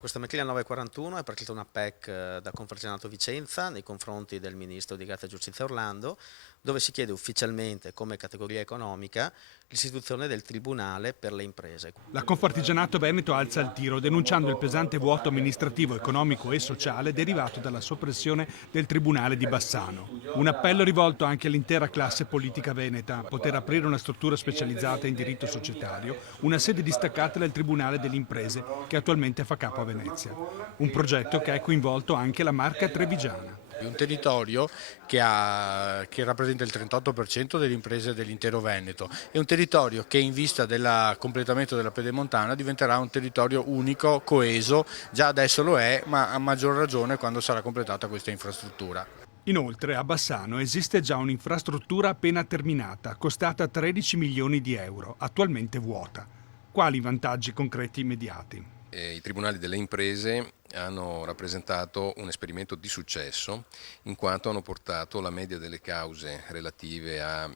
Questa mattina alle 9:41 è partita una PEC da Confartigianato Vicenza nei confronti del Ministro di Grazia e Giustizia Orlando, dove si chiede ufficialmente come categoria economica l'istituzione del Tribunale per le imprese. La Confartigianato Veneto alza il tiro denunciando il pesante vuoto amministrativo, economico e sociale derivato dalla soppressione del Tribunale di Bassano. Un appello rivolto anche all'intera classe politica veneta, poter aprire una struttura specializzata in diritto societario, una sede distaccata del Tribunale delle Imprese che attualmente fa capo a Venezia. Un progetto che ha coinvolto anche la Marca Trevigiana. Un territorio che rappresenta il 38% delle imprese dell'intero Veneto e un territorio che in vista del completamento della Pedemontana diventerà un territorio unico, coeso, già adesso lo è, ma a maggior ragione quando sarà completata questa infrastruttura. Inoltre a Bassano esiste già un'infrastruttura appena terminata, costata 13 milioni di euro, attualmente vuota. Quali vantaggi concreti immediati? I tribunali delle imprese hanno rappresentato un esperimento di successo in quanto hanno portato la media delle cause relative a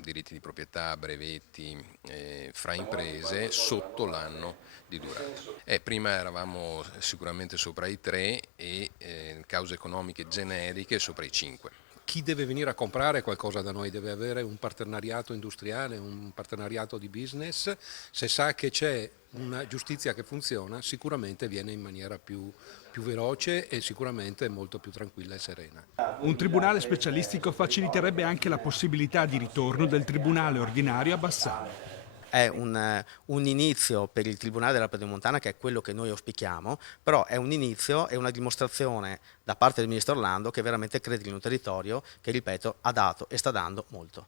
diritti di proprietà, brevetti fra imprese sotto l'anno di durata. Prima eravamo sicuramente sopra i 3 e cause economiche generiche sopra i 5. Chi deve venire a comprare qualcosa da noi deve avere un partenariato industriale, un partenariato di business. Se sa che c'è una giustizia che funziona, sicuramente viene in maniera più veloce e sicuramente molto più tranquilla e serena. Un tribunale specialistico faciliterebbe anche la possibilità di ritorno del tribunale ordinario a Bassano. È un inizio per il Tribunale della Pedemontana, che è quello che noi auspichiamo, però è un inizio e una dimostrazione da parte del Ministro Orlando che veramente crede in un territorio che, ripeto, ha dato e sta dando molto.